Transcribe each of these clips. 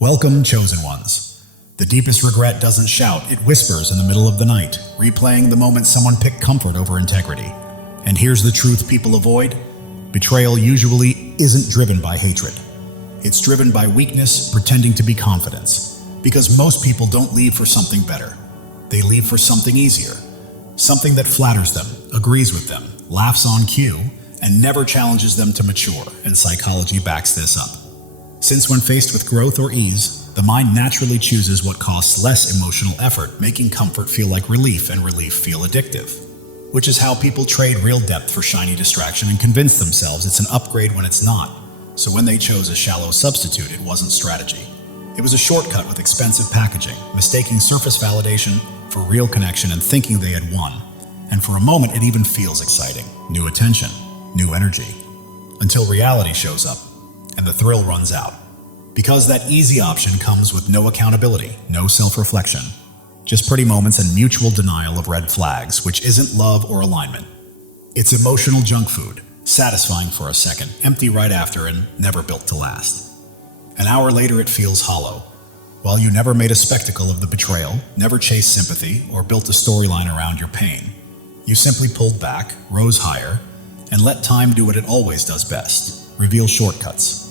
Welcome, chosen ones. The deepest regret doesn't shout, it whispers in the middle of the night, replaying the moment someone picked comfort over integrity. And here's the truth people avoid. Betrayal usually isn't driven by hatred. It's driven by weakness pretending to be confidence. Because most people don't leave for something better. They leave for something easier. Something that flatters them, agrees with them, laughs on cue, and never challenges them to mature, and psychology backs this up. Since when faced with growth or ease, the mind naturally chooses what costs less emotional effort, making comfort feel like relief and relief feel addictive. Which is how people trade real depth for shiny distraction and convince themselves it's an upgrade when it's not. So when they chose a shallow substitute, it wasn't strategy. It was a shortcut with expensive packaging, mistaking surface validation for real connection and thinking they had won. And for a moment, it even feels exciting. New attention, new energy. Until reality shows up. And the thrill runs out. Because that easy option comes with no accountability, no self-reflection. Just pretty moments and mutual denial of red flags, which isn't love or alignment. It's emotional junk food, satisfying for a second, empty right after, and never built to last. An hour later it feels hollow. While you never made a spectacle of the betrayal, never chased sympathy, or built a storyline around your pain. You simply pulled back, rose higher, and let time do what it always does best, reveal shortcuts.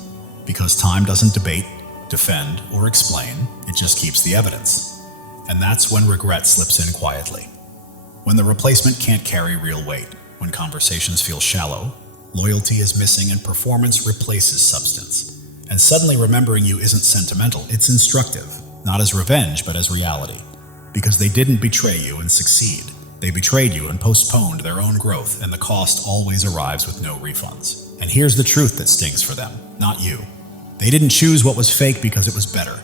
Because time doesn't debate, defend, or explain, it just keeps the evidence. And that's when regret slips in quietly. When the replacement can't carry real weight, when conversations feel shallow, loyalty is missing and performance replaces substance. And suddenly remembering you isn't sentimental, it's instructive, not as revenge, but as reality. Because they didn't betray you and succeed. They betrayed you and postponed their own growth, and the cost always arrives with no refunds. And here's the truth that stings for them, not you. They didn't choose what was fake because it was better.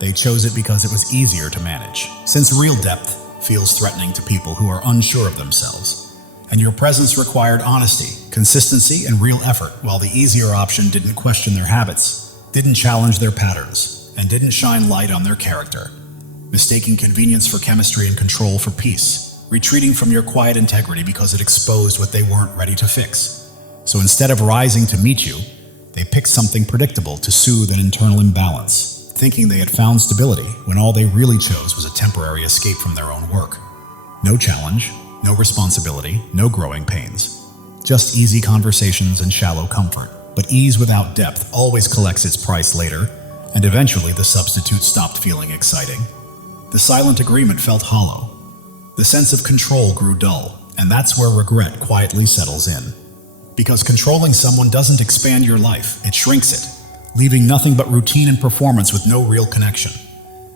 They chose it because it was easier to manage. Since real depth feels threatening to people who are unsure of themselves. And your presence required honesty, consistency, and real effort, while the easier option didn't question their habits, didn't challenge their patterns, and didn't shine light on their character. Mistaking convenience for chemistry and control for peace. Retreating from your quiet integrity because it exposed what they weren't ready to fix. So instead of rising to meet you, they picked something predictable to soothe an internal imbalance, thinking they had found stability when all they really chose was a temporary escape from their own work. No challenge, no responsibility, no growing pains. Just easy conversations and shallow comfort. But ease without depth always collects its price later, and eventually the substitute stopped feeling exciting. The silent agreement felt hollow. The sense of control grew dull, and that's where regret quietly settles in. Because controlling someone doesn't expand your life, it shrinks it, leaving nothing but routine and performance with no real connection.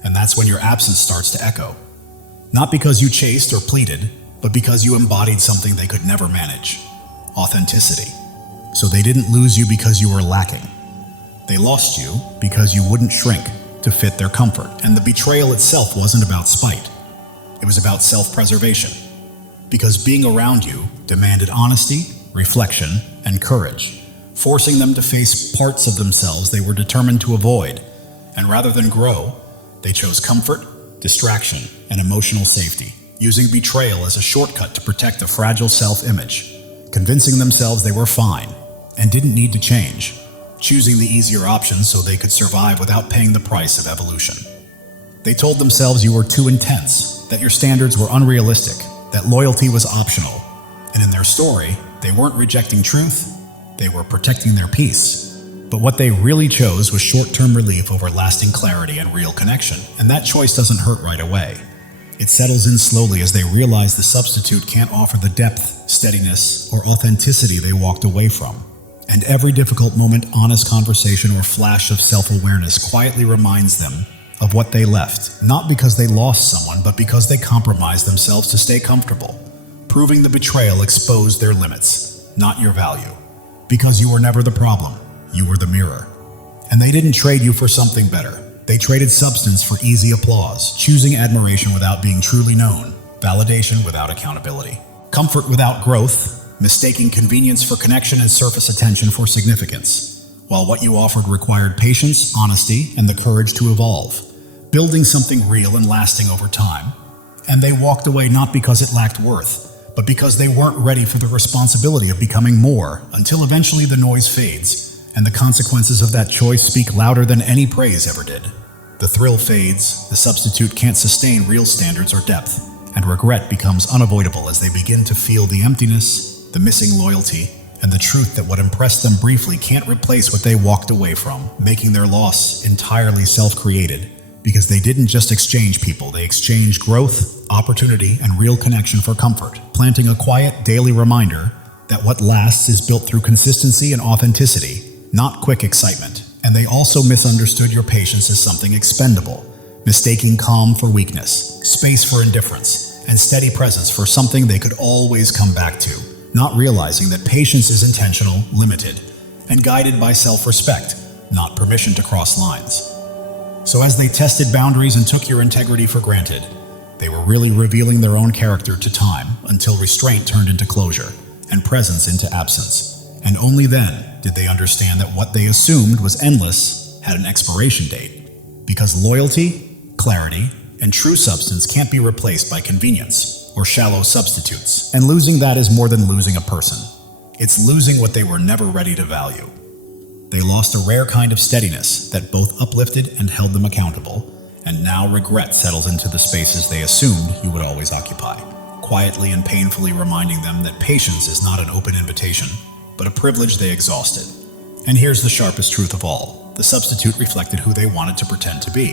And that's when your absence starts to echo. Not because you chased or pleaded, but because you embodied something they could never manage. Authenticity. So they didn't lose you because you were lacking. They lost you because you wouldn't shrink to fit their comfort. And the betrayal itself wasn't about spite. It was about self-preservation. Because being around you demanded honesty, reflection, and courage, forcing them to face parts of themselves they were determined to avoid. And rather than grow, they chose comfort, distraction, and emotional safety, using betrayal as a shortcut to protect a fragile self-image, convincing themselves they were fine and didn't need to change, choosing the easier option so they could survive without paying the price of evolution. They told themselves you were too intense, that your standards were unrealistic, that loyalty was optional. And in their story, they weren't rejecting truth, they were protecting their peace. But what they really chose was short-term relief over lasting clarity and real connection, and that choice doesn't hurt right away. It settles in slowly as they realize the substitute can't offer the depth, steadiness, or authenticity they walked away from. And every difficult moment, honest conversation, or flash of self-awareness quietly reminds them of what they left, not because they lost someone, but because they compromised themselves to stay comfortable. Proving the betrayal exposed their limits, not your value. Because you were never the problem, you were the mirror. And they didn't trade you for something better. They traded substance for easy applause, choosing admiration without being truly known, validation without accountability, comfort without growth, mistaking convenience for connection and surface attention for significance, while what you offered required patience, honesty, and the courage to evolve, building something real and lasting over time. And they walked away not because it lacked worth, but because they weren't ready for the responsibility of becoming more, until eventually the noise fades, and the consequences of that choice speak louder than any praise ever did. The thrill fades, the substitute can't sustain real standards or depth, and regret becomes unavoidable as they begin to feel the emptiness, the missing loyalty, and the truth that what impressed them briefly can't replace what they walked away from, making their loss entirely self-created. Because they didn't just exchange people, they exchanged growth, opportunity, and real connection for comfort, planting a quiet daily reminder that what lasts is built through consistency and authenticity, not quick excitement. And they also misunderstood your patience as something expendable, mistaking calm for weakness, space for indifference, and steady presence for something they could always come back to, not realizing that patience is intentional, limited, and guided by self-respect, not permission to cross lines. So as they tested boundaries and took your integrity for granted, they were really revealing their own character to time until restraint turned into closure and presence into absence. And only then did they understand that what they assumed was endless had an expiration date. Because loyalty, clarity, and true substance can't be replaced by convenience or shallow substitutes. And losing that is more than losing a person. It's losing what they were never ready to value. They lost a rare kind of steadiness that both uplifted and held them accountable, and now regret settles into the spaces they assumed you would always occupy, quietly and painfully reminding them that patience is not an open invitation, but a privilege they exhausted. And here's the sharpest truth of all. The substitute reflected who they wanted to pretend to be,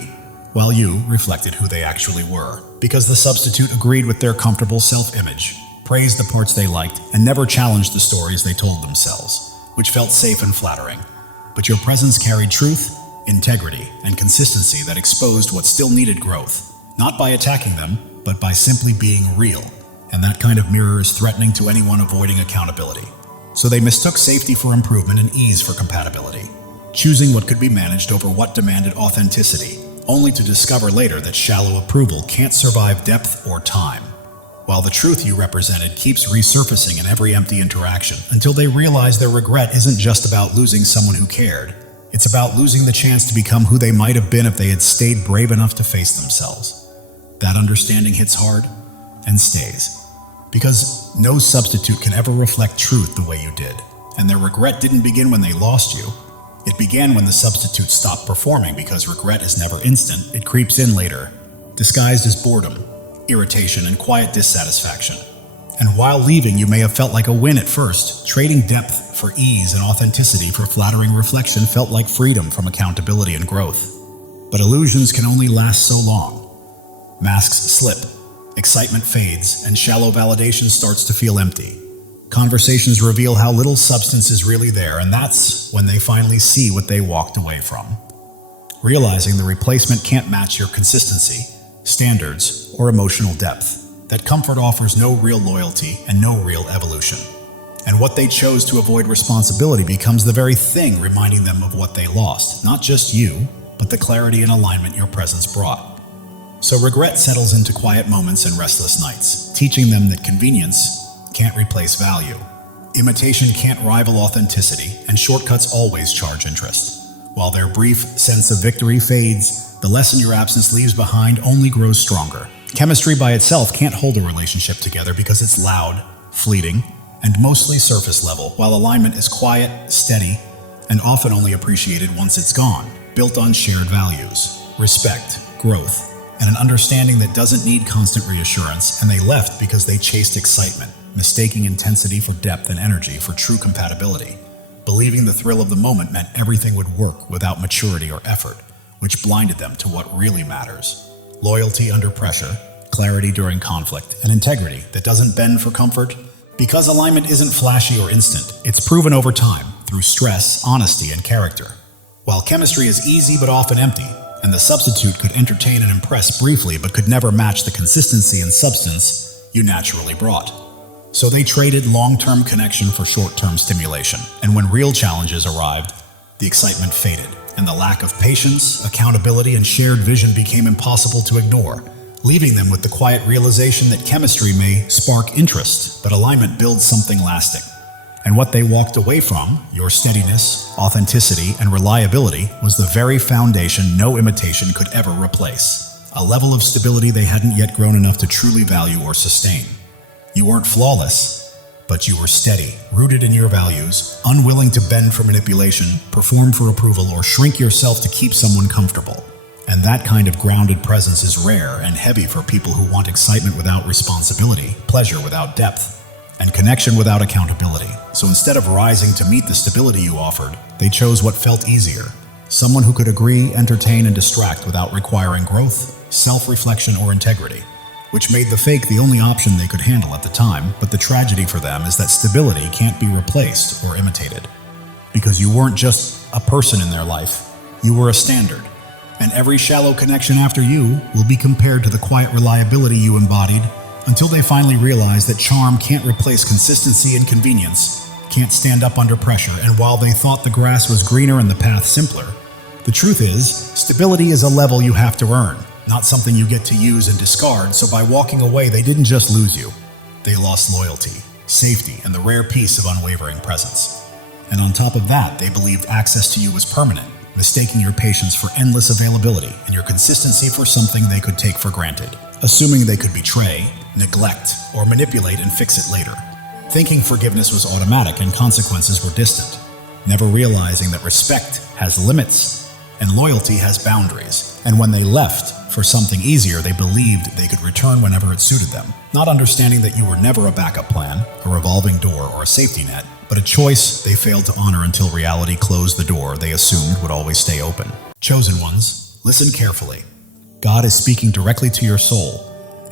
while you reflected who they actually were. Because the substitute agreed with their comfortable self-image, praised the parts they liked, and never challenged the stories they told themselves, which felt safe and flattering. But your presence carried truth, integrity, and consistency that exposed what still needed growth, not by attacking them, but by simply being real. And that kind of mirror is threatening to anyone avoiding accountability. So they mistook safety for improvement and ease for compatibility, choosing what could be managed over what demanded authenticity, only to discover later that shallow approval can't survive depth or time. While the truth you represented keeps resurfacing in every empty interaction until they realize their regret isn't just about losing someone who cared. It's about losing the chance to become who they might have been if they had stayed brave enough to face themselves. That understanding hits hard and stays. Because no substitute can ever reflect truth the way you did. And their regret didn't begin when they lost you. It began when the substitute stopped performing, because regret is never instant. It creeps in later, disguised as boredom, irritation, and quiet dissatisfaction. And while leaving, you may have felt like a win at first. Trading depth for ease and authenticity for flattering reflection felt like freedom from accountability and growth. But illusions can only last so long. Masks slip, excitement fades, and shallow validation starts to feel empty. Conversations reveal how little substance is really there, and that's when they finally see what they walked away from. Realizing the replacement can't match your consistency, standards, or emotional depth. That comfort offers no real loyalty and no real evolution. And what they chose to avoid responsibility becomes the very thing reminding them of what they lost. Not just you, but the clarity and alignment your presence brought. So regret settles into quiet moments and restless nights, teaching them that convenience can't replace value. Imitation can't rival authenticity, and shortcuts always charge interest. While their brief sense of victory fades, the lesson your absence leaves behind only grows stronger. Chemistry by itself can't hold a relationship together because it's loud, fleeting, and mostly surface level, while alignment is quiet, steady, and often only appreciated once it's gone, built on shared values, respect, growth, and an understanding that doesn't need constant reassurance. And they left because they chased excitement, mistaking intensity for depth and energy for true compatibility, believing the thrill of the moment meant everything would work without maturity or effort, which blinded them to what really matters. Loyalty under pressure, clarity during conflict, and integrity that doesn't bend for comfort. Because alignment isn't flashy or instant, it's proven over time through stress, honesty, and character. While chemistry is easy but often empty, and the substitute could entertain and impress briefly but could never match the consistency and substance you naturally brought. So they traded long-term connection for short-term stimulation, and when real challenges arrived, the excitement faded, and the lack of patience, accountability, and shared vision became impossible to ignore, leaving them with the quiet realization that chemistry may spark interest, but alignment builds something lasting. And what they walked away from, your steadiness, authenticity, and reliability, was the very foundation no imitation could ever replace. A level of stability they hadn't yet grown enough to truly value or sustain. You weren't flawless, but you were steady, rooted in your values, unwilling to bend for manipulation, perform for approval, or shrink yourself to keep someone comfortable. And that kind of grounded presence is rare and heavy for people who want excitement without responsibility, pleasure without depth, and connection without accountability. So instead of rising to meet the stability you offered, they chose what felt easier. Someone who could agree, entertain, and distract without requiring growth, self-reflection, or integrity, which made the fake the only option they could handle at the time. But the tragedy for them is that stability can't be replaced or imitated. Because you weren't just a person in their life, you were a standard. And every shallow connection after you will be compared to the quiet reliability you embodied, until they finally realize that charm can't replace consistency, and convenience can't stand up under pressure. And while they thought the grass was greener and the path simpler, the truth is, stability is a level you have to earn, not something you get to use and discard. So by walking away, they didn't just lose you. They lost loyalty, safety, and the rare peace of unwavering presence. And on top of that, they believed access to you was permanent, mistaking your patience for endless availability and your consistency for something they could take for granted, assuming they could betray, neglect, or manipulate and fix it later, thinking forgiveness was automatic and consequences were distant, never realizing that respect has limits and loyalty has boundaries. And when they left for something easier, they believed they could return whenever it suited them, not understanding that you were never a backup plan, a revolving door, or a safety net, but a choice they failed to honor until reality closed the door they assumed would always stay open. Chosen ones, listen carefully. God is speaking directly to your soul,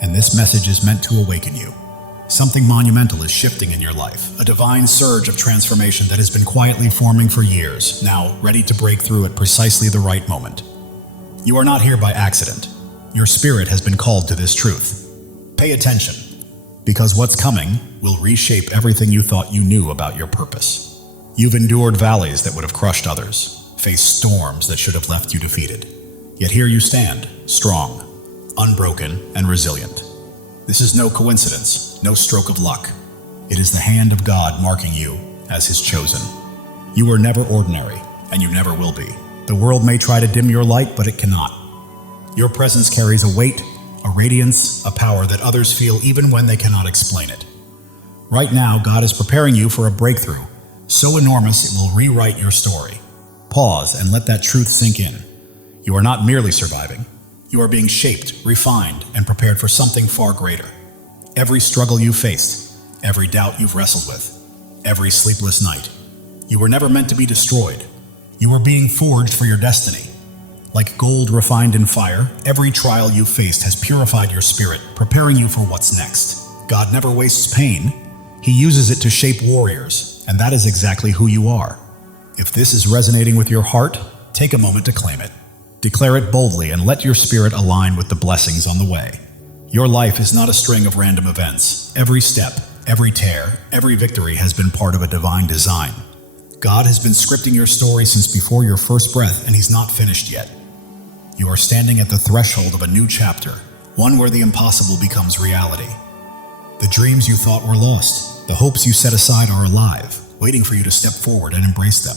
and this message is meant to awaken you. Something monumental is shifting in your life, a divine surge of transformation that has been quietly forming for years, now ready to break through at precisely the right moment. You are not here by accident. Your spirit has been called to this truth. Pay attention, because what's coming will reshape everything you thought you knew about your purpose. You've endured valleys that would have crushed others, faced storms that should have left you defeated. Yet here you stand, strong, unbroken, and resilient. This is no coincidence, no stroke of luck. It is the hand of God marking you as His chosen. You were never ordinary, and you never will be. The world may try to dim your light, but it cannot. Your presence carries a weight, a radiance, a power that others feel even when they cannot explain it. Right now, God is preparing you for a breakthrough, so enormous it will rewrite your story. Pause and let that truth sink in. You are not merely surviving. You are being shaped, refined, and prepared for something far greater. Every struggle you faced, every doubt you've wrestled with, every sleepless night, you were never meant to be destroyed. You were being forged for your destiny. Like gold refined in fire, every trial you faced has purified your spirit, preparing you for what's next. God never wastes pain. He uses it to shape warriors, and that is exactly who you are. If this is resonating with your heart, take a moment to claim it. Declare it boldly and let your spirit align with the blessings on the way. Your life is not a string of random events. Every step, every tear, every victory has been part of a divine design. God has been scripting your story since before your first breath, and He's not finished yet. You are standing at the threshold of a new chapter, one where the impossible becomes reality. The dreams you thought were lost, the hopes you set aside are alive, waiting for you to step forward and embrace them.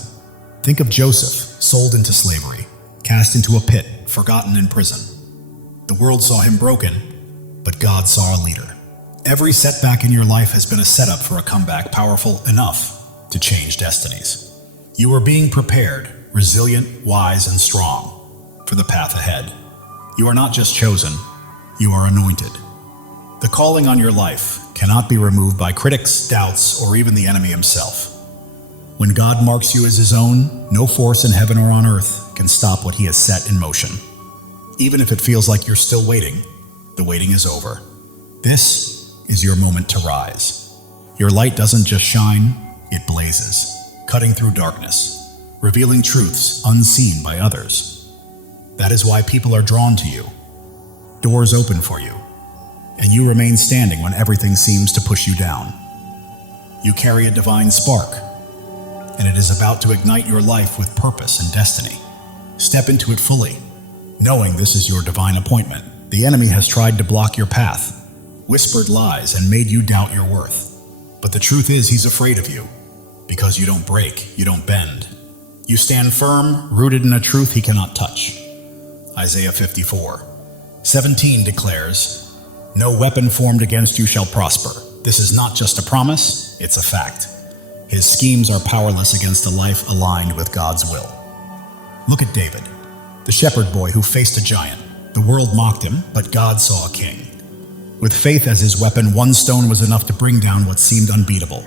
Think of Joseph, sold into slavery, cast into a pit, forgotten in prison. The world saw him broken, but God saw a leader. Every setback in your life has been a setup for a comeback powerful enough to change destinies. You are being prepared, resilient, wise, and strong for the path ahead. You are not just chosen, you are anointed. The calling on your life cannot be removed by critics, doubts, or even the enemy himself. When God marks you as His own, no force in heaven or on earth can stop what He has set in motion. Even if it feels like you're still waiting, the waiting is over. This is your moment to rise. Your light doesn't just shine, it blazes, cutting through darkness, revealing truths unseen by others. That is why people are drawn to you. Doors open for you, and you remain standing when everything seems to push you down. You carry a divine spark, and it is about to ignite your life with purpose and destiny. Step into it fully, knowing this is your divine appointment. The enemy has tried to block your path, whispered lies, and made you doubt your worth. But the truth is, he's afraid of you, because you don't break, you don't bend. You stand firm, rooted in a truth he cannot touch. Isaiah 54:17 declares, "No weapon formed against you shall prosper." This is not just a promise, it's a fact. His schemes are powerless against a life aligned with God's will. Look at David, the shepherd boy who faced a giant. The world mocked him, but God saw a king. With faith as his weapon, one stone was enough to bring down what seemed unbeatable.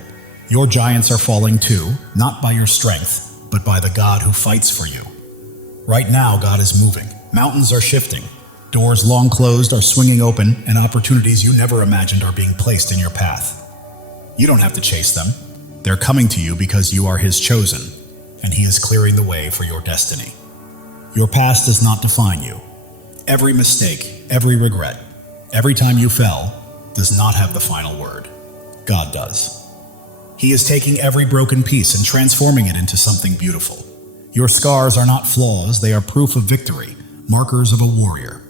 Your giants are falling too, not by your strength, but by the God who fights for you. Right now, God is moving. Mountains are shifting. Doors long closed are swinging open, and opportunities you never imagined are being placed in your path. You don't have to chase them. They're coming to you because you are His chosen, and He is clearing the way for your destiny. Your past does not define you. Every mistake, every regret, every time you fell, does not have the final word. God does. He is taking every broken piece and transforming it into something beautiful. Your scars are not flaws, they are proof of victory, markers of a warrior.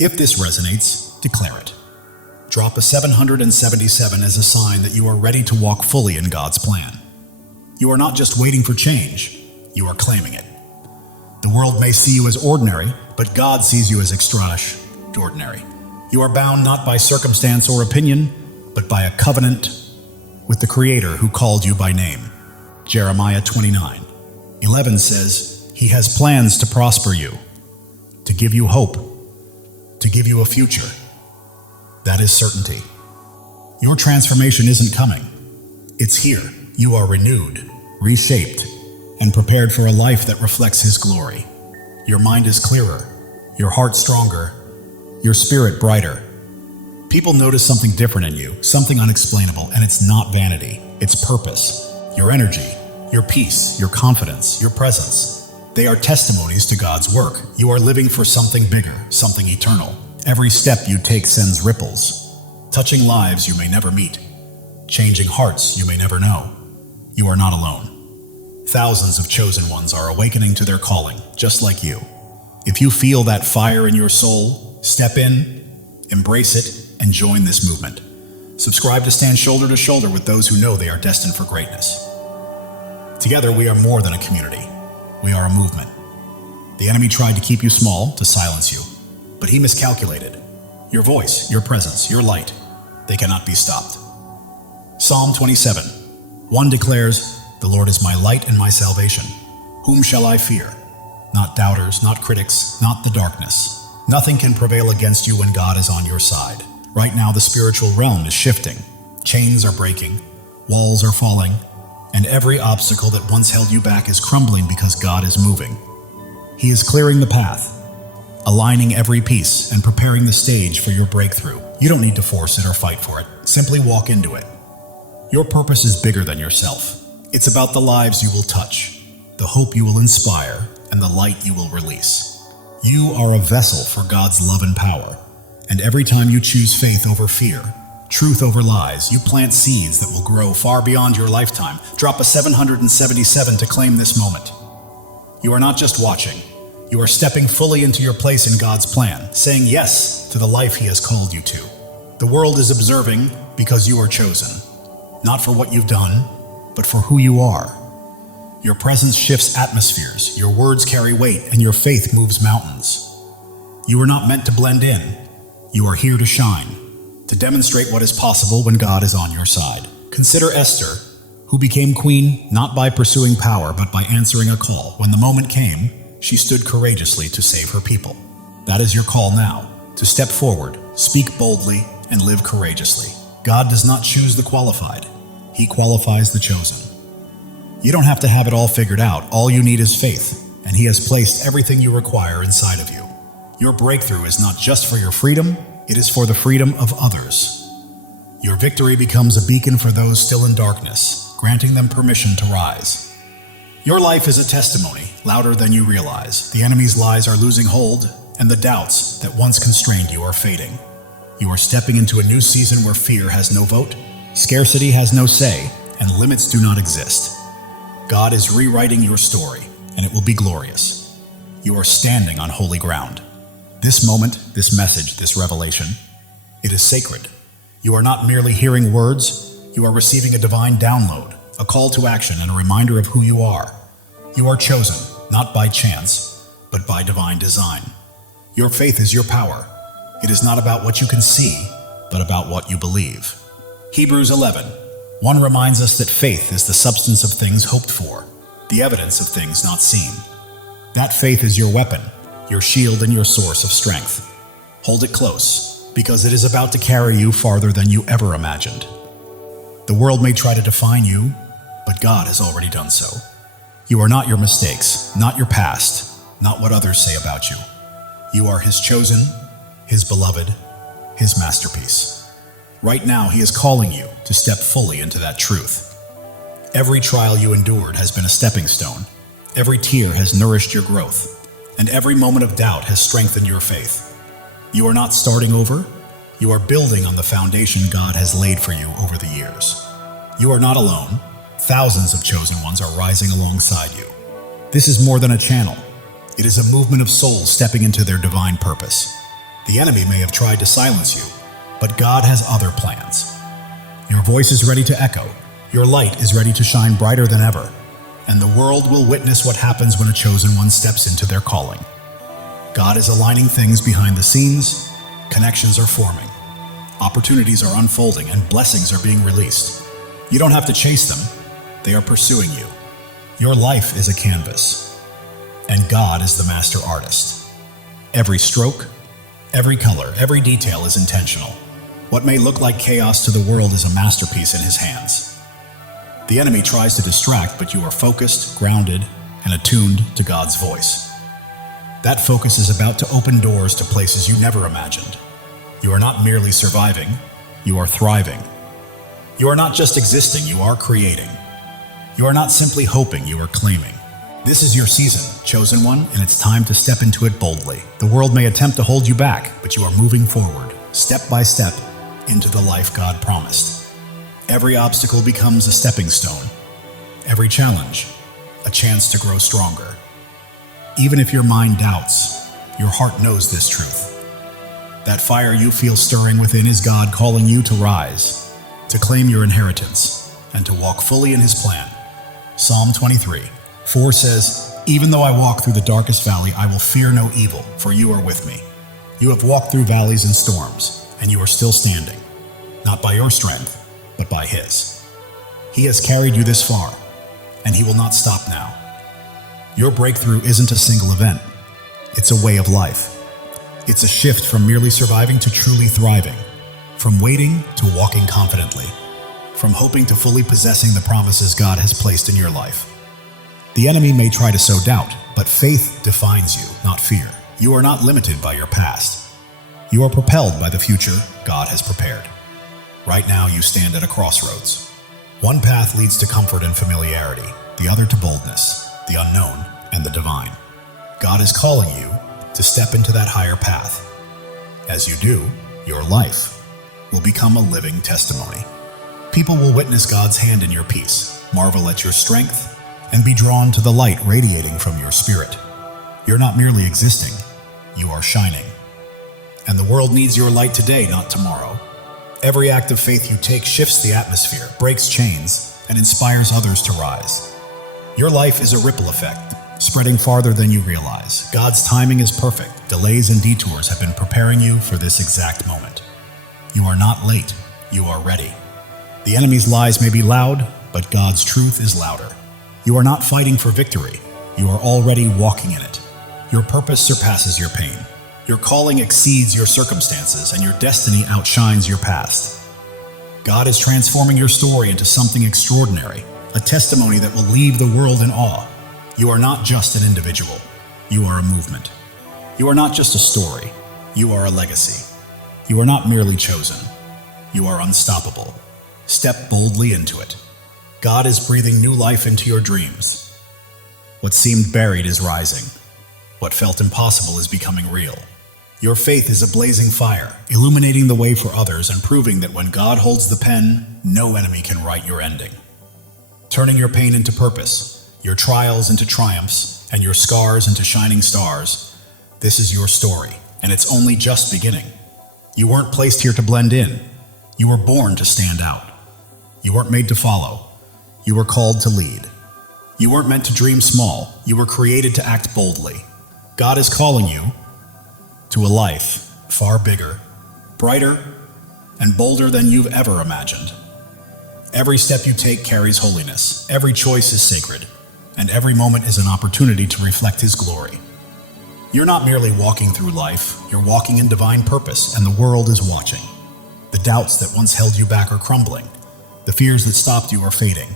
If this resonates, declare it. Drop a 777 as a sign that you are ready to walk fully in God's plan. You are not just waiting for change, you are claiming it. The world may see you as ordinary, but God sees you as extraordinary. You are bound not by circumstance or opinion, but by a covenant with the Creator who called you by name. Jeremiah 29:11 says, He has plans to prosper you, to give you hope, to give you a future. That is certainty. Your transformation isn't coming. It's here. You are renewed, reshaped, and prepared for a life that reflects His glory. Your mind is clearer, your heart stronger, your spirit brighter. People notice something different in you, something unexplainable, and it's not vanity, it's purpose. Your energy, your peace, your confidence, your presence. They are testimonies to God's work. You are living for something bigger, something eternal. Every step you take sends ripples, touching lives you may never meet, changing hearts you may never know. You are not alone. Thousands of chosen ones are awakening to their calling, just like you. If you feel that fire in your soul, step in, embrace it, and join this movement. Subscribe to stand shoulder to shoulder with those who know they are destined for greatness. Together, we are more than a community. We are a movement. The enemy tried to keep you small, to silence you, but he miscalculated. Your voice, your presence, your light, they cannot be stopped. Psalm 27:1 declares, The Lord is my light and my salvation. Whom shall I fear? Not doubters, not critics, not the darkness. Nothing can prevail against you when God is on your side. Right now, the spiritual realm is shifting. Chains are breaking, walls are falling, and every obstacle that once held you back is crumbling because God is moving. He is clearing the path, aligning every piece and preparing the stage for your breakthrough. You don't need to force it or fight for it. Simply walk into it. Your purpose is bigger than yourself. It's about the lives you will touch, the hope you will inspire, and the light you will release. You are a vessel for God's love and power, and every time you choose faith over fear, truth over lies, you plant seeds that will grow far beyond your lifetime. Drop a 777 to claim this moment. You are not just watching. You are stepping fully into your place in God's plan, saying yes to the life He has called you to. The world is observing because you are chosen, not for what you've done, but for who you are. Your presence shifts atmospheres, your words carry weight, and your faith moves mountains. You are not meant to blend in. You are here to shine, to demonstrate what is possible when God is on your side. Consider Esther, who became queen not by pursuing power, but by answering a call. When the moment came, she stood courageously to save her people. That is your call now, to step forward, speak boldly, and live courageously. God does not choose the qualified. He qualifies the chosen. You don't have to have it all figured out. All you need is faith, and He has placed everything you require inside of you. Your breakthrough is not just for your freedom, it is for the freedom of others. Your victory becomes a beacon for those still in darkness, granting them permission to rise. Your life is a testimony, louder than you realize. The enemy's lies are losing hold, and the doubts that once constrained you are fading. You are stepping into a new season where fear has no vote, scarcity has no say, and limits do not exist. God is rewriting your story, and it will be glorious. You are standing on holy ground. This moment, this message, this revelation, it is sacred. You are not merely hearing words, you are receiving a divine download, a call to action, and a reminder of who you are. You are chosen, not by chance, but by divine design. Your faith is your power. It is not about what you can see, but about what you believe. Hebrews 11:1 reminds us that faith is the substance of things hoped for, the evidence of things not seen. That faith is your weapon, your shield and your source of strength. Hold it close, because it is about to carry you farther than you ever imagined. The world may try to define you, but God has already done so. You are not your mistakes, not your past, not what others say about you. You are His chosen, His beloved, His masterpiece. Right now, He is calling you to step fully into that truth. Every trial you endured has been a stepping stone. Every tear has nourished your growth, and every moment of doubt has strengthened your faith. You are not starting over. You are building on the foundation God has laid for you over the years. You are not alone. Thousands of chosen ones are rising alongside you. This is more than a channel. It is a movement of souls stepping into their divine purpose. The enemy may have tried to silence you, but God has other plans. Your voice is ready to echo. Your light is ready to shine brighter than ever. And the world will witness what happens when a chosen one steps into their calling. God is aligning things behind the scenes. Connections are forming. Opportunities are unfolding and blessings are being released. You don't have to chase them. They are pursuing you. Your life is a canvas, and God is the master artist. Every stroke, every color, every detail is intentional. What may look like chaos to the world is a masterpiece in His hands. The enemy tries to distract, but you are focused, grounded, and attuned to God's voice. That focus is about to open doors to places you never imagined. You are not merely surviving, you are thriving. You are not just existing, you are creating. You are not simply hoping, you are claiming. This is your season, chosen one, and it's time to step into it boldly. The world may attempt to hold you back, but you are moving forward, step by step, into the life God promised. Every obstacle becomes a stepping stone. Every challenge, a chance to grow stronger. Even if your mind doubts, your heart knows this truth. That fire you feel stirring within is God calling you to rise, to claim your inheritance, and to walk fully in His plan. Psalm 23:4 says, "Even though I walk through the darkest valley, I will fear no evil, for you are with me. You have walked through valleys and storms, and you are still standing, not by your strength, but by His. He has carried you this far, and He will not stop now." Your breakthrough isn't a single event. It's a way of life. It's a shift from merely surviving to truly thriving, from waiting to walking confidently, from hoping to fully possessing the promises God has placed in your life. The enemy may try to sow doubt, but faith defines you, not fear. You are not limited by your past. You are propelled by the future God has prepared. Right now, you stand at a crossroads. One path leads to comfort and familiarity, the other to boldness, the unknown, and the divine. God is calling you to step into that higher path. As you do, your life will become a living testimony. People will witness God's hand in your peace, marvel at your strength, and be drawn to the light radiating from your spirit. You're not merely existing, you are shining. And the world needs your light today, not tomorrow. Every act of faith you take shifts the atmosphere, breaks chains, and inspires others to rise. Your life is a ripple effect, spreading farther than you realize. God's timing is perfect. Delays and detours have been preparing you for this exact moment. You are not late, you are ready. The enemy's lies may be loud, but God's truth is louder. You are not fighting for victory, you are already walking in it. Your purpose surpasses your pain. Your calling exceeds your circumstances, and your destiny outshines your past. God is transforming your story into something extraordinary, a testimony that will leave the world in awe. You are not just an individual, you are a movement. You are not just a story, you are a legacy. You are not merely chosen, you are unstoppable. Step boldly into it. God is breathing new life into your dreams. What seemed buried is rising. What felt impossible is becoming real. Your faith is a blazing fire, illuminating the way for others and proving that when God holds the pen, no enemy can write your ending. Turning your pain into purpose, your trials into triumphs, and your scars into shining stars, this is your story, and it's only just beginning. You weren't placed here to blend in. You were born to stand out. You weren't made to follow. You were called to lead. You weren't meant to dream small. You were created to act boldly. God is calling you to a life far bigger, brighter, and bolder than you've ever imagined. Every step you take carries holiness. Every choice is sacred, and every moment is an opportunity to reflect His glory. You're not merely walking through life, you're walking in divine purpose, and the world is watching. The doubts that once held you back are crumbling. The fears that stopped you are fading.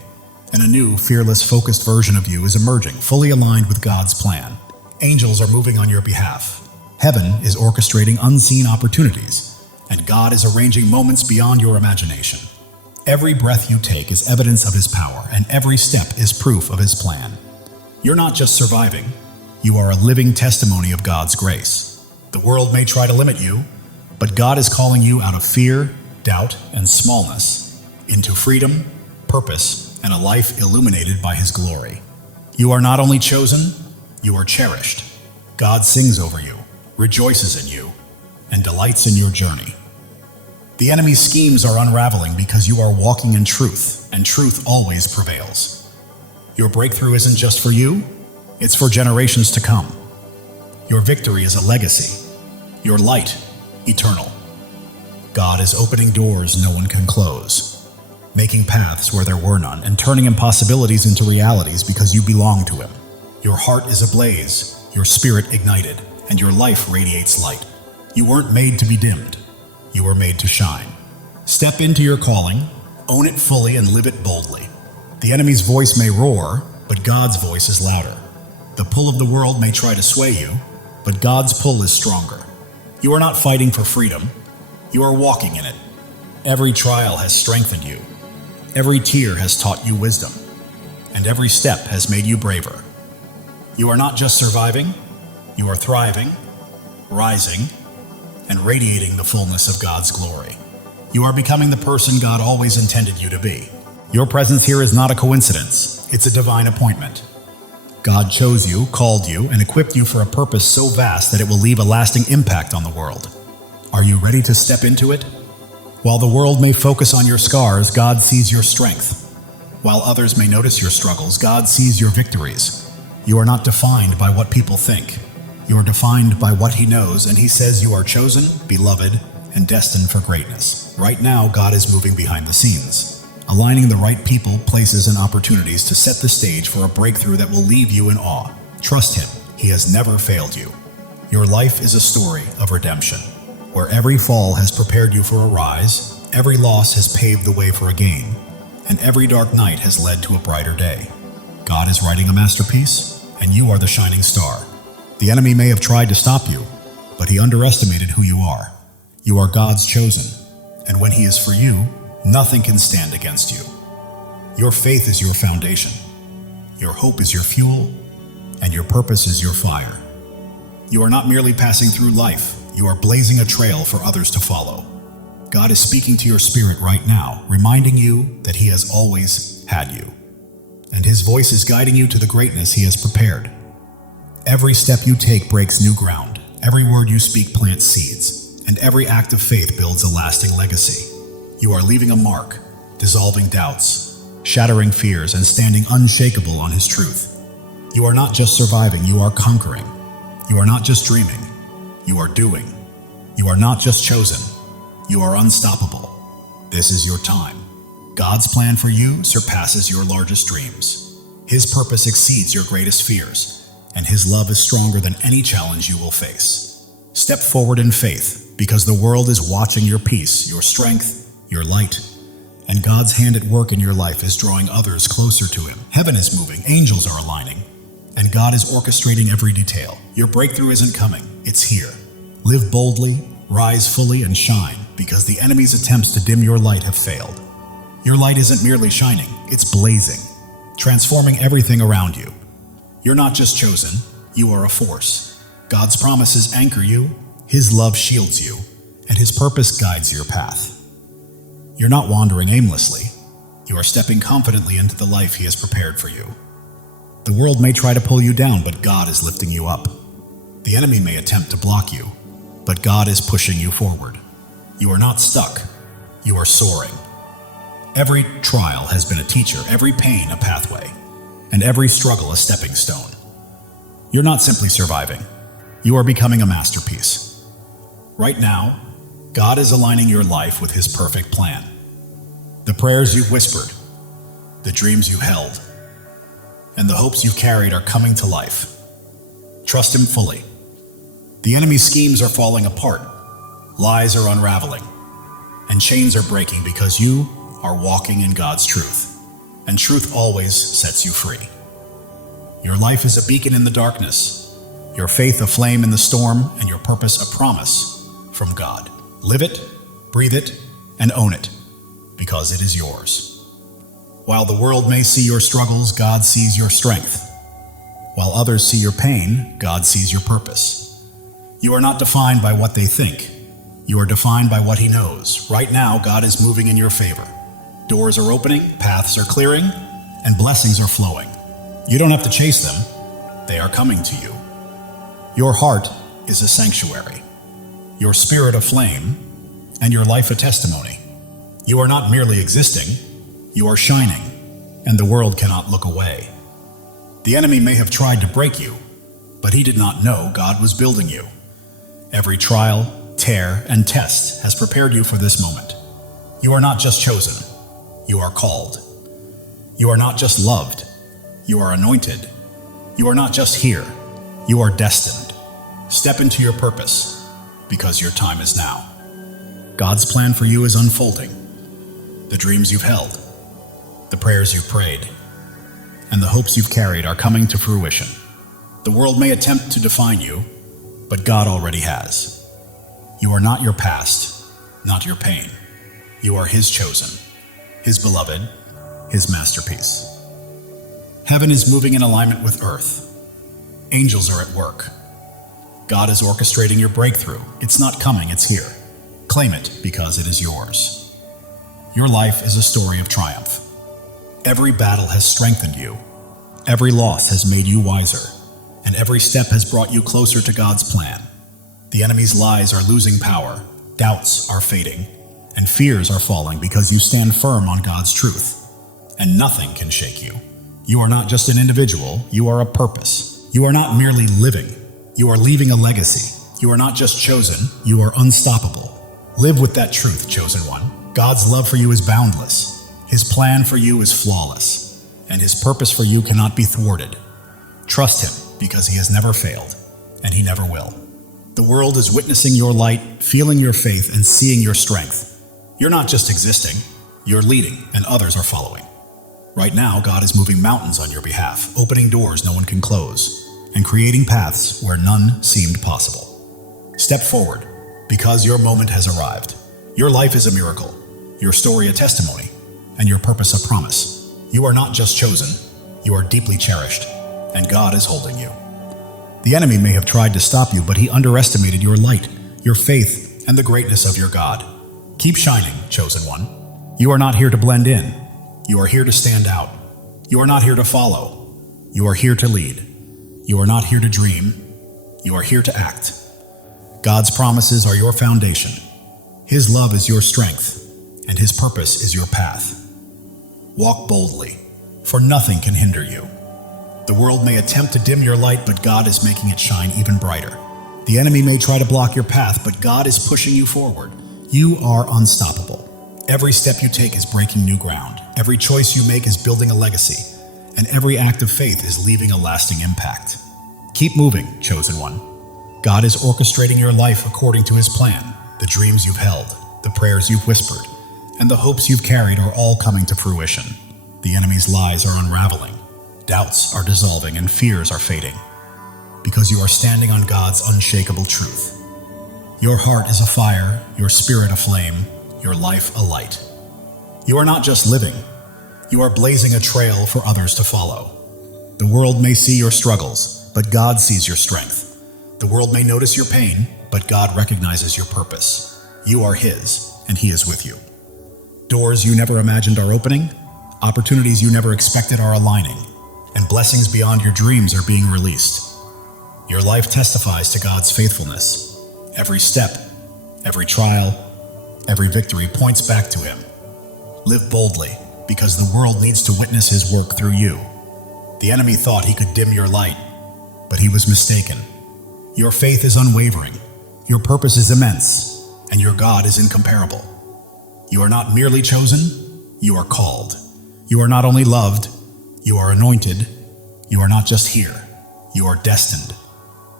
And a new, fearless, focused version of you is emerging, fully aligned with God's plan. Angels are moving on your behalf. Heaven is orchestrating unseen opportunities, and God is arranging moments beyond your imagination. Every breath you take is evidence of His power, and every step is proof of His plan. You're not just surviving, you are a living testimony of God's grace. The world may try to limit you, but God is calling you out of fear, doubt, and smallness into freedom, purpose, and a life illuminated by His glory. You are not only chosen, you are cherished. God sings over you, rejoices in you, and delights in your journey. The enemy's schemes are unraveling because you are walking in truth, and truth always prevails. Your breakthrough isn't just for you, it's for generations to come. Your victory is a legacy, your light eternal. God is opening doors no one can close, making paths where there were none, and turning impossibilities into realities because you belong to Him. Your heart is ablaze, your spirit ignited, and your life radiates light. You weren't made to be dimmed. You were made to shine. Step into your calling, own it fully, and live it boldly. The enemy's voice may roar, but God's voice is louder. The pull of the world may try to sway you, but God's pull is stronger. You are not fighting for freedom. You are walking in it. Every trial has strengthened you. Every tear has taught you wisdom. And every step has made you braver. You are not just surviving, you are thriving, rising, and radiating the fullness of God's glory. You are becoming the person God always intended you to be. Your presence here is not a coincidence, it's a divine appointment. God chose you, called you, and equipped you for a purpose so vast that it will leave a lasting impact on the world. Are you ready to step into it? While the world may focus on your scars, God sees your strength. While others may notice your struggles, God sees your victories. You are not defined by what people think. You are defined by what He knows, and He says you are chosen, beloved, and destined for greatness. Right now, God is moving behind the scenes, aligning the right people, places, and opportunities to set the stage for a breakthrough that will leave you in awe. Trust Him. He has never failed you. Your life is a story of redemption, where every fall has prepared you for a rise, every loss has paved the way for a gain, and every dark night has led to a brighter day. God is writing a masterpiece, and you are the shining star. The enemy may have tried to stop you, but he underestimated who you are. You are God's chosen, and when He is for you, nothing can stand against you. Your faith is your foundation, your hope is your fuel, and your purpose is your fire. You are not merely passing through life, you are blazing a trail for others to follow. God is speaking to your spirit right now, reminding you that He has always had you, and His voice is guiding you to the greatness He has prepared. Every step you take breaks new ground, every word you speak plants seeds, and every act of faith builds a lasting legacy. You are leaving a mark, dissolving doubts, shattering fears, and standing unshakable on His truth. You are not just surviving, you are conquering. You are not just dreaming, you are doing. You are not just chosen, you are unstoppable. This is your time. God's plan for you surpasses your largest dreams. His purpose exceeds your greatest fears, and His love is stronger than any challenge you will face. Step forward in faith, because the world is watching your peace, your strength, your light, and God's hand at work in your life is drawing others closer to Him. Heaven is moving, angels are aligning, and God is orchestrating every detail. Your breakthrough isn't coming, it's here. Live boldly, rise fully, and shine, because the enemy's attempts to dim your light have failed. Your light isn't merely shining, it's blazing, transforming everything around you. You're not just chosen, you are a force. God's promises anchor you, His love shields you, and His purpose guides your path. You're not wandering aimlessly, you are stepping confidently into the life He has prepared for you. The world may try to pull you down, but God is lifting you up. The enemy may attempt to block you, but God is pushing you forward. You are not stuck, you are soaring. Every trial has been a teacher, every pain a pathway, and every struggle a stepping stone. You're not simply surviving, you are becoming a masterpiece. Right now, God is aligning your life with His perfect plan. The prayers you've whispered, the dreams you held, and the hopes you've carried are coming to life. Trust Him fully. The enemy's schemes are falling apart, lies are unraveling, and chains are breaking because you are walking in God's truth, and truth always sets you free. Your life is a beacon in the darkness, your faith a flame in the storm, and your purpose a promise from God. Live it, breathe it, and own it, because it is yours. While the world may see your struggles, God sees your strength. While others see your pain, God sees your purpose. You are not defined by what they think. You are defined by what He knows. Right now, God is moving in your favor. Doors are opening, paths are clearing, and blessings are flowing. You don't have to chase them. They are coming to you. Your heart is a sanctuary, your spirit a flame, and your life a testimony. You are not merely existing, you are shining, and the world cannot look away. The enemy may have tried to break you, but he did not know God was building you. Every trial, tear, and test has prepared you for this moment. You are not just chosen, you are called. You are not just loved, you are anointed. You are not just here, you are destined. Step into your purpose, because your time is now. God's plan for you is unfolding. The dreams you've held, the prayers you've prayed, and the hopes you've carried are coming to fruition. The world may attempt to define you, but God already has. You are not your past, not your pain. You are His chosen, His beloved, His masterpiece. Heaven is moving in alignment with earth. Angels are at work. God is orchestrating your breakthrough. It's not coming, it's here. Claim it because it is yours. Your life is a story of triumph. Every battle has strengthened you. Every loss has made you wiser. And every step has brought you closer to God's plan. The enemy's lies are losing power, doubts are fading, and fears are falling because you stand firm on God's truth. And nothing can shake you. You are not just an individual, you are a purpose. You are not merely living, you are leaving a legacy. You are not just chosen, you are unstoppable. Live with that truth, chosen one. God's love for you is boundless. His plan for you is flawless, and His purpose for you cannot be thwarted. Trust Him, because He has never failed, and He never will. The world is witnessing your light, feeling your faith, and seeing your strength. You're not just existing, you're leading, and others are following. Right now, God is moving mountains on your behalf, opening doors no one can close, and creating paths where none seemed possible. Step forward, because your moment has arrived. Your life is a miracle, your story a testimony, and your purpose a promise. You are not just chosen, you are deeply cherished, and God is holding you. The enemy may have tried to stop you, but he underestimated your light, your faith, and the greatness of your God. Keep shining, chosen one. You are not here to blend in. You are here to stand out. You are not here to follow. You are here to lead. You are not here to dream. You are here to act. God's promises are your foundation. His love is your strength, and His purpose is your path. Walk boldly, for nothing can hinder you. The world may attempt to dim your light, but God is making it shine even brighter. The enemy may try to block your path, but God is pushing you forward. You are unstoppable. Every step you take is breaking new ground. Every choice you make is building a legacy, and every act of faith is leaving a lasting impact. Keep moving, chosen one. God is orchestrating your life according to His plan. The dreams you've held, the prayers you've whispered, and the hopes you've carried are all coming to fruition. The enemy's lies are unraveling. Doubts are dissolving and fears are fading, because you are standing on God's unshakable truth. Your heart is a fire, your spirit a flame, your life a light. You are not just living, you are blazing a trail for others to follow. The world may see your struggles, but God sees your strength. The world may notice your pain, but God recognizes your purpose. You are His, and He is with you. Doors you never imagined are opening, opportunities you never expected are aligning, and blessings beyond your dreams are being released. Your life testifies to God's faithfulness. Every step, every trial, every victory points back to Him. Live boldly, because the world needs to witness His work through you. The enemy thought he could dim your light, but he was mistaken. Your faith is unwavering, your purpose is immense, and your God is incomparable. You are not merely chosen, you are called. You are not only loved, you are anointed. You are not just here, you are destined.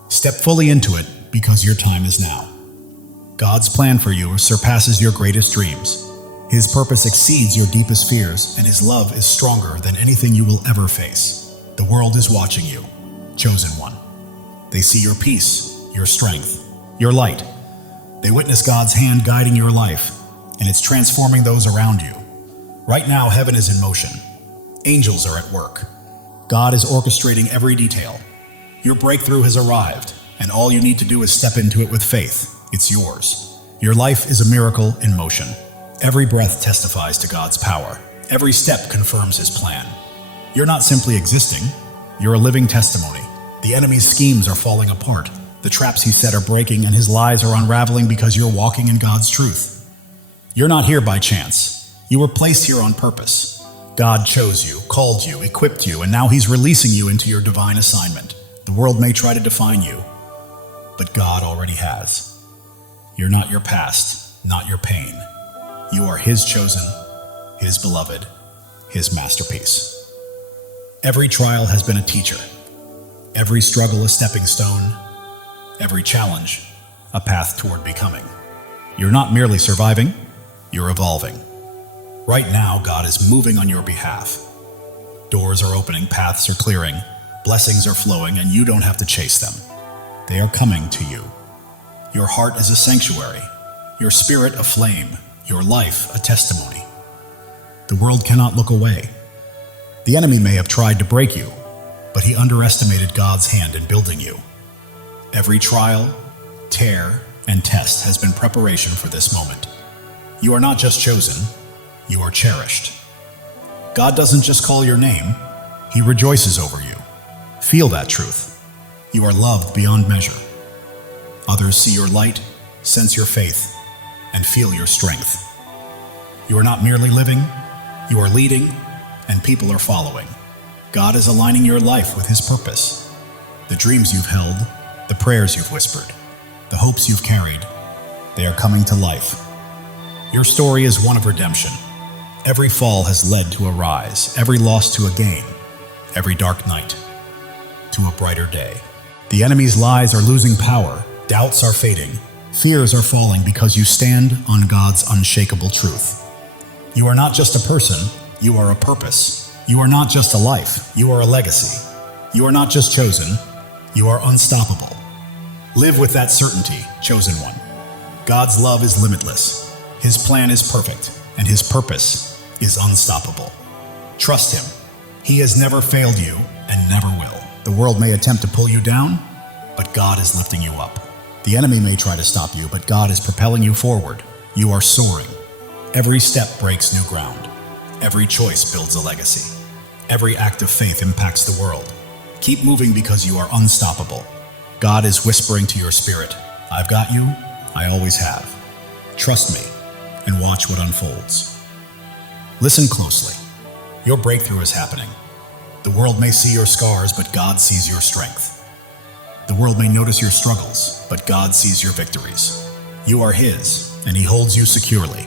Step fully into it, because your time is now. God's plan for you surpasses your greatest dreams. His purpose exceeds your deepest fears, and His love is stronger than anything you will ever face. The world is watching you, chosen one. They see your peace, your strength, your light. They witness God's hand guiding your life, and it's transforming those around you. Right now, heaven is in motion. Angels are at work. God is orchestrating every detail. Your breakthrough has arrived, and all you need to do is step into it with faith. It's yours. Your life is a miracle in motion. Every breath testifies to God's power. Every step confirms His plan. You're not simply existing. You're a living testimony. The enemy's schemes are falling apart. The traps he set are breaking, and his lies are unraveling because you're walking in God's truth. You're not here by chance. You were placed here on purpose. God chose you, called you, equipped you, and now He's releasing you into your divine assignment. The world may try to define you, but God already has. You're not your past, not your pain. You are His chosen, His beloved, His masterpiece. Every trial has been a teacher. Every struggle a stepping stone. Every challenge a path toward becoming. You're not merely surviving, you're evolving. Right now, God is moving on your behalf. Doors are opening, paths are clearing, blessings are flowing, and you don't have to chase them. They are coming to you. Your heart is a sanctuary, your spirit a flame, your life a testimony. The world cannot look away. The enemy may have tried to break you, but he underestimated God's hand in building you. Every trial, tear, and test has been preparation for this moment. You are not just chosen, you are cherished. God doesn't just call your name, He rejoices over you. Feel that truth. You are loved beyond measure. Others see your light, sense your faith, and feel your strength. You are not merely living, you are leading, and people are following. God is aligning your life with His purpose. The dreams you've held, the prayers you've whispered, the hopes you've carried, they are coming to life. Your story is one of redemption. Every fall has led to a rise, every loss to a gain, every dark night to a brighter day. The enemy's lies are losing power, doubts are fading, fears are falling because you stand on God's unshakable truth. You are not just a person, you are a purpose. You are not just a life, you are a legacy. You are not just chosen, you are unstoppable. Live with that certainty, chosen one. God's love is limitless. His plan is perfect, and His purpose is unstoppable. Trust Him. He has never failed you and never will. The world may attempt to pull you down, but God is lifting you up. The enemy may try to stop you, but God is propelling you forward. You are soaring. Every step breaks new ground. Every choice builds a legacy. Every act of faith impacts the world. Keep moving because you are unstoppable. God is whispering to your spirit, I've got you, I always have. Trust me, and watch what unfolds. Listen closely. Your breakthrough is happening. The world may see your scars, but God sees your strength. The world may notice your struggles, but God sees your victories. You are His, and He holds you securely.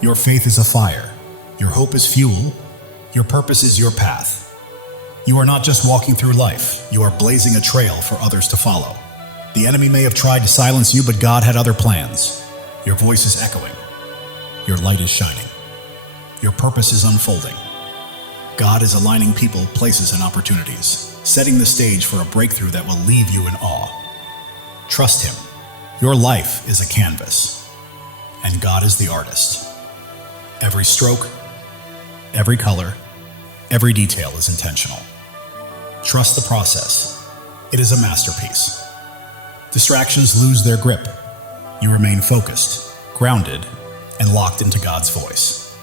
Your faith is a fire. Your hope is fuel. Your purpose is your path. You are not just walking through life, you are blazing a trail for others to follow. The enemy may have tried to silence you, but God had other plans. Your voice is echoing. Your light is shining. Your purpose is unfolding. God is aligning people, places, and opportunities, setting the stage for a breakthrough that will leave you in awe. Trust Him. Your life is a canvas, and God is the artist. Every stroke, every color, every detail is intentional. Trust the process. It is a masterpiece. Distractions lose their grip. You remain focused, grounded, and locked into God's voice.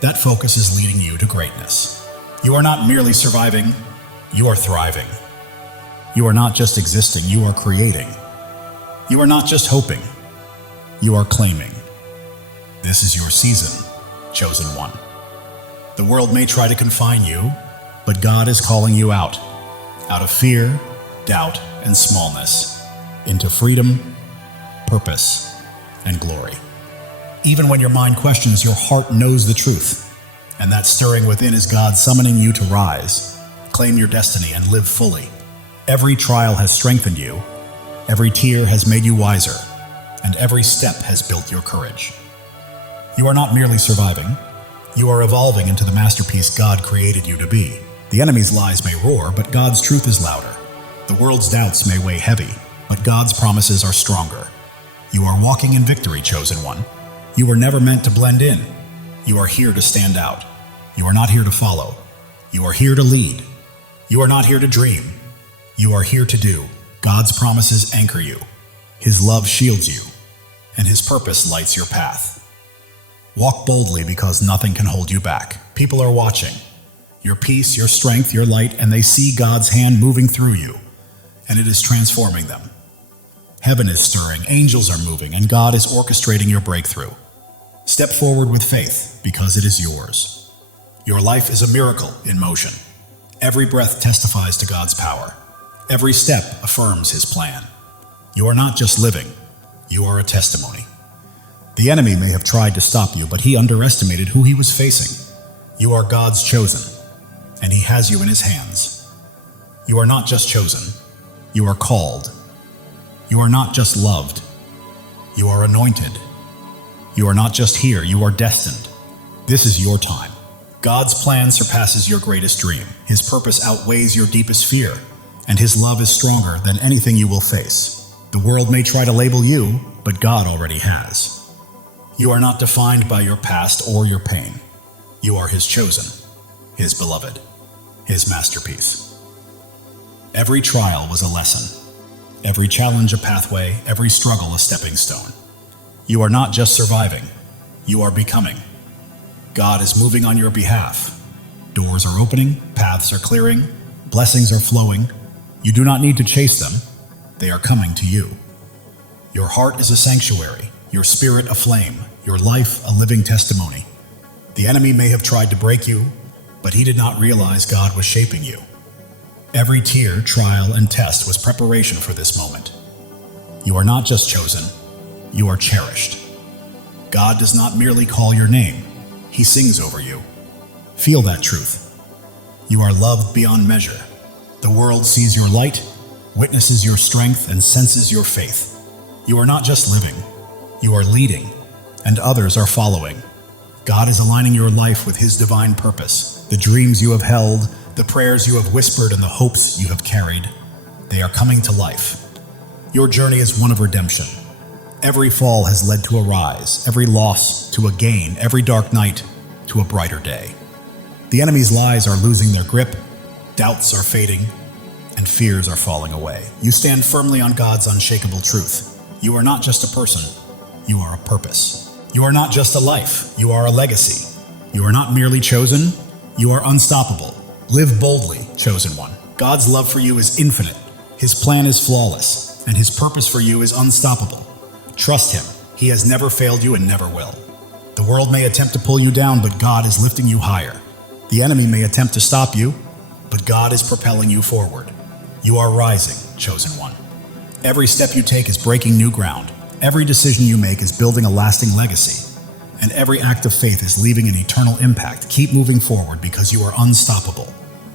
That focus is leading you to greatness. You are not merely surviving, you are thriving. You are not just existing, you are creating. You are not just hoping, you are claiming. This is your season, chosen one. The world may try to confine you, but God is calling you out of fear, doubt, and smallness, into freedom, purpose, and glory. Even when your mind questions, your heart knows the truth, and that stirring within is God summoning you to rise, claim your destiny, and live fully. Every trial has strengthened you, Every tear has made you wiser, and every step has built your courage. You are not merely surviving, you are evolving into the masterpiece God created you to be. The enemy's lies may roar, but God's truth is louder. The world's doubts may weigh heavy, but God's promises are stronger. You are walking in victory, chosen one. You were never meant to blend in. You are here to stand out. You are not here to follow. You are here to lead. You are not here to dream. You are here to do. God's promises anchor you. His love shields you, and His purpose lights your path. Walk boldly because nothing can hold you back. People are watching. Your peace, your strength, your light, and they see God's hand moving through you, and it is transforming them. Heaven is stirring, angels are moving, and God is orchestrating your breakthrough. Step forward with faith, because it is yours. Your life is a miracle in motion. Every breath testifies to God's power. Every step affirms His plan. You are not just living, you are a testimony. The enemy may have tried to stop you, but he underestimated who he was facing. You are God's chosen, and He has you in His hands. You are not just chosen, you are called. You are not just loved, you are anointed. You are not just here, you are destined. This is your time. God's plan surpasses your greatest dream. His purpose outweighs your deepest fear, and His love is stronger than anything you will face. The world may try to label you, but God already has. You are not defined by your past or your pain. You are His chosen, His beloved, His masterpiece. Every trial was a lesson. Every challenge a pathway, every struggle a stepping stone. You are not just surviving, you are becoming. God is moving on your behalf. Doors are opening, paths are clearing, blessings are flowing. You do not need to chase them, they are coming to you. Your heart is a sanctuary, your spirit a flame, your life a living testimony. The enemy may have tried to break you, but he did not realize God was shaping you. Every tear, trial, and test was preparation for this moment. You are not just chosen, you are cherished. God does not merely call your name, He sings over you. Feel that truth. You are loved beyond measure. The world sees your light, witnesses your strength, and senses your faith. You are not just living, you are leading, and others are following. God is aligning your life with His divine purpose. The dreams you have held, the prayers you have whispered, and the hopes you have carried, they are coming to life. Your journey is one of redemption. Every fall has led to a rise, every loss to a gain, every dark night to a brighter day. The enemy's lies are losing their grip, doubts are fading, and fears are falling away. You stand firmly on God's unshakable truth. You are not just a person, you are a purpose. You are not just a life, you are a legacy. You are not merely chosen, you are unstoppable. Live boldly, chosen one. God's love for you is infinite. His plan is flawless, and His purpose for you is unstoppable. Trust Him. He has never failed you and never will. The world may attempt to pull you down, but God is lifting you higher. The enemy may attempt to stop you, but God is propelling you forward. You are rising, chosen one. Every step you take is breaking new ground. Every decision you make is building a lasting legacy. And every act of faith is leaving an eternal impact. Keep moving forward because you are unstoppable.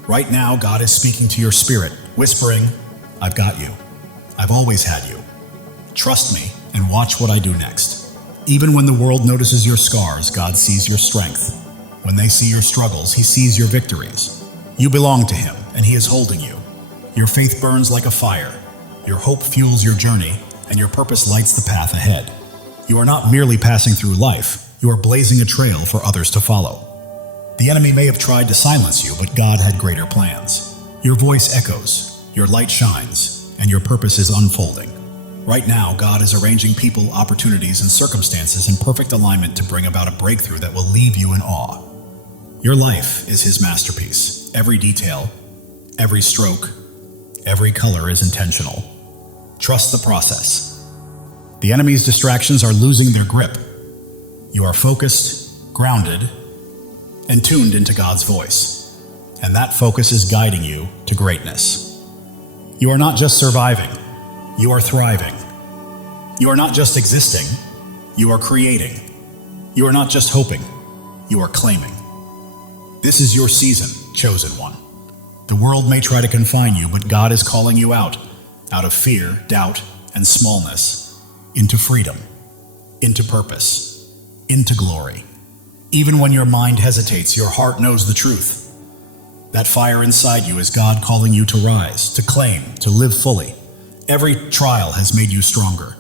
Right now, God is speaking to your spirit, whispering, I've got you. I've always had you. Trust me and watch what I do next. Even when the world notices your scars, God sees your strength. When they see your struggles, He sees your victories. You belong to Him, and He is holding you. Your faith burns like a fire. Your hope fuels your journey, and your purpose lights the path ahead. You are not merely passing through life. You are blazing a trail for others to follow. The enemy may have tried to silence you, but God had greater plans. Your voice echoes, your light shines, and your purpose is unfolding. Right now, God is arranging people, opportunities, and circumstances in perfect alignment to bring about a breakthrough that will leave you in awe. Your life is His masterpiece. Every detail, every stroke, every color is intentional. Trust the process. The enemy's distractions are losing their grip. You are focused, grounded, and tuned into God's voice, and that focus is guiding you to greatness. You are not just surviving, you are thriving. You are not just existing, you are creating. You are not just hoping, you are claiming. This is your season, chosen one. The world may try to confine you, but God is calling you out of fear, doubt, and smallness into freedom, into purpose, into glory. Even when your mind hesitates, your heart knows the truth. That fire inside you is God calling you to rise, to claim, to live fully. Every trial has made you stronger.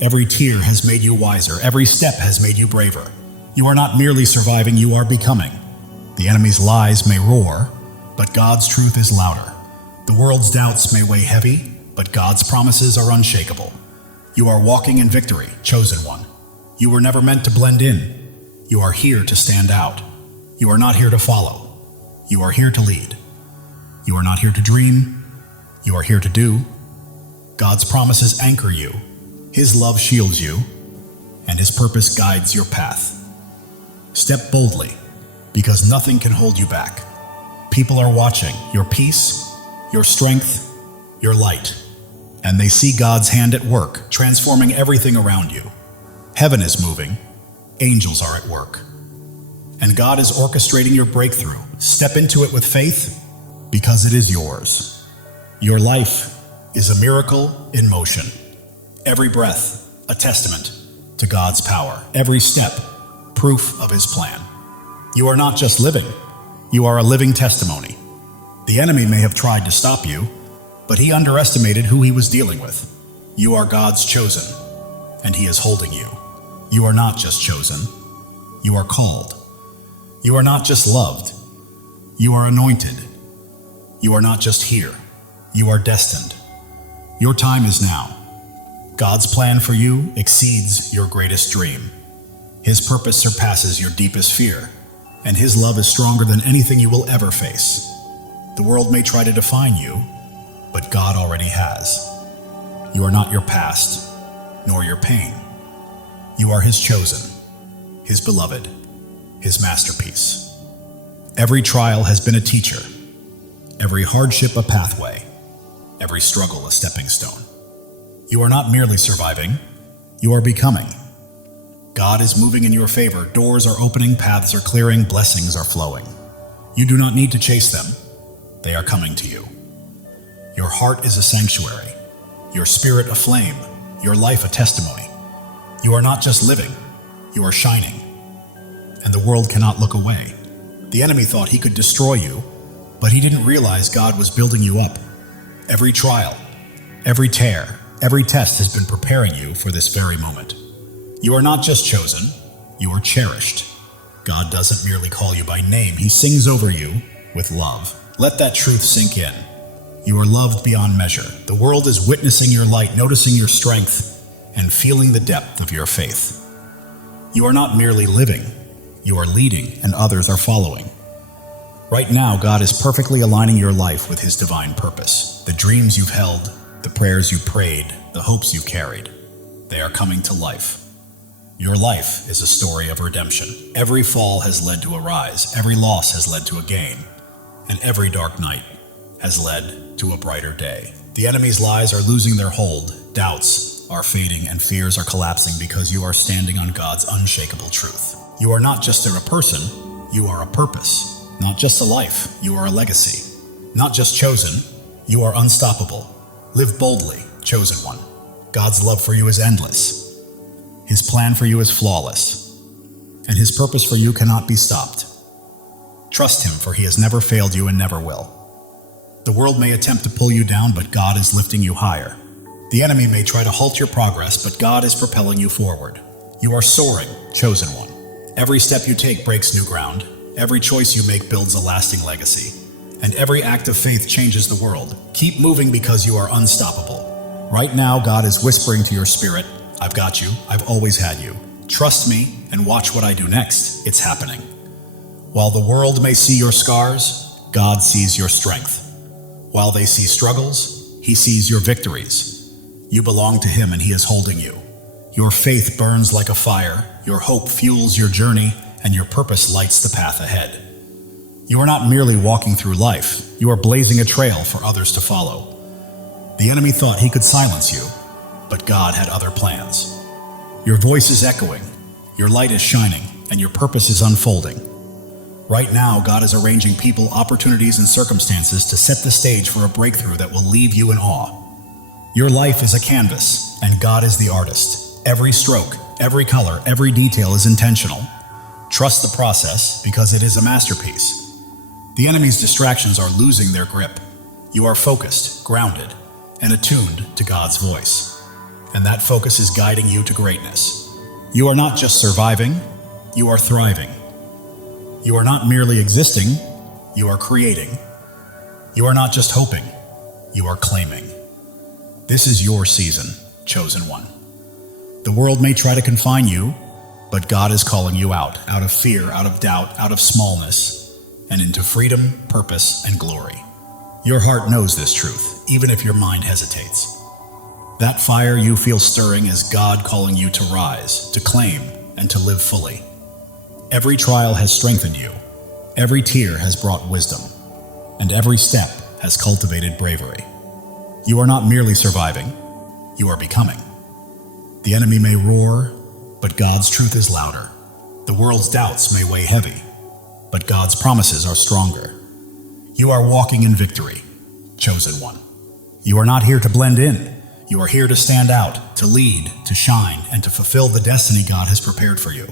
Every tear has made you wiser. Every step has made you braver. You are not merely surviving, you are becoming. The enemy's lies may roar, but God's truth is louder. The world's doubts may weigh heavy, but God's promises are unshakable. You are walking in victory, chosen one. You were never meant to blend in. You are here to stand out. You are not here to follow. You are here to lead. You are not here to dream. You are here to do. God's promises anchor you. His love shields you, and His purpose guides your path. Step boldly, because nothing can hold you back. People are watching your peace, your strength, your light, and they see God's hand at work, transforming everything around you. Heaven is moving, angels are at work, and God is orchestrating your breakthrough. Step into it with faith, because it is yours. Your life is a miracle in motion. Every breath, a testament to God's power. Every step, proof of His plan. You are not just living, you are a living testimony. The enemy may have tried to stop you, but he underestimated who he was dealing with. You are God's chosen, and He is holding you. You are not just chosen, you are called. You are not just loved, you are anointed. You are not just here, you are destined. Your time is now. God's plan for you exceeds your greatest dream. His purpose surpasses your deepest fear, and His love is stronger than anything you will ever face. The world may try to define you, but God already has. You are not your past, nor your pain. You are His chosen, His beloved, His masterpiece. Every trial has been a teacher, every hardship a pathway, every struggle a stepping stone. You are not merely surviving, you are becoming. God is moving in your favor. Doors are opening, paths are clearing, blessings are flowing. You do not need to chase them. They are coming to you. Your heart is a sanctuary, your spirit a flame, your life a testimony. You are not just living, you are shining. And the world cannot look away. The enemy thought he could destroy you, but he didn't realize God was building you up. Every trial, every tear, every test has been preparing you for this very moment. You are not just chosen, you are cherished. God doesn't merely call you by name, He sings over you with love. Let that truth sink in. You are loved beyond measure. The world is witnessing your light, noticing your strength, and feeling the depth of your faith. You are not merely living, you are leading, and others are following. Right now, God is perfectly aligning your life with His divine purpose. The dreams you've held, the prayers you prayed, the hopes you've carried, they are coming to life. Your life is a story of redemption. Every fall has led to a rise, every loss has led to a gain, and every dark night has led to a brighter day. The enemy's lies are losing their hold, doubts are fading, and fears are collapsing because you are standing on God's unshakable truth. You are not just a person, you are a purpose. Not just a life, you are a legacy. Not just chosen, you are unstoppable. Live boldly, chosen one. God's love for you is endless. His plan for you is flawless, and His purpose for you cannot be stopped. Trust Him, for He has never failed you and never will. The world may attempt to pull you down, but God is lifting you higher. The enemy may try to halt your progress, but God is propelling you forward. You are soaring, chosen one. Every step you take breaks new ground. Every choice you make builds a lasting legacy. And every act of faith changes the world. Keep moving because you are unstoppable. Right now, God is whispering to your spirit, I've got you. I've always had you. Trust me and watch what I do next. It's happening. While the world may see your scars, God sees your strength. While they see struggles, He sees your victories. You belong to Him and He is holding you. Your faith burns like a fire, your hope fuels your journey, and your purpose lights the path ahead. You are not merely walking through life, you are blazing a trail for others to follow. The enemy thought he could silence you, but God had other plans. Your voice is echoing, your light is shining, and your purpose is unfolding. Right now, God is arranging people, opportunities, and circumstances to set the stage for a breakthrough that will leave you in awe. Your life is a canvas, and God is the artist. Every stroke, every color, every detail is intentional. Trust the process because it is a masterpiece. The enemy's distractions are losing their grip. You are focused, grounded, and attuned to God's voice. And that focus is guiding you to greatness. You are not just surviving, you are thriving. You are not merely existing, you are creating. You are not just hoping, you are claiming. This is your season, chosen one. The world may try to confine you, but God is calling you out of fear, out of doubt, out of smallness, and into freedom, purpose, and glory. Your heart knows this truth, even if your mind hesitates. That fire you feel stirring is God calling you to rise, to claim, and to live fully. Every trial has strengthened you, every tear has brought wisdom, and every step has cultivated bravery. You are not merely surviving, you are becoming. The enemy may roar, but God's truth is louder. The world's doubts may weigh heavy, but God's promises are stronger. You are walking in victory, chosen one. You are not here to blend in. You are here to stand out, to lead, to shine, and to fulfill the destiny God has prepared for you.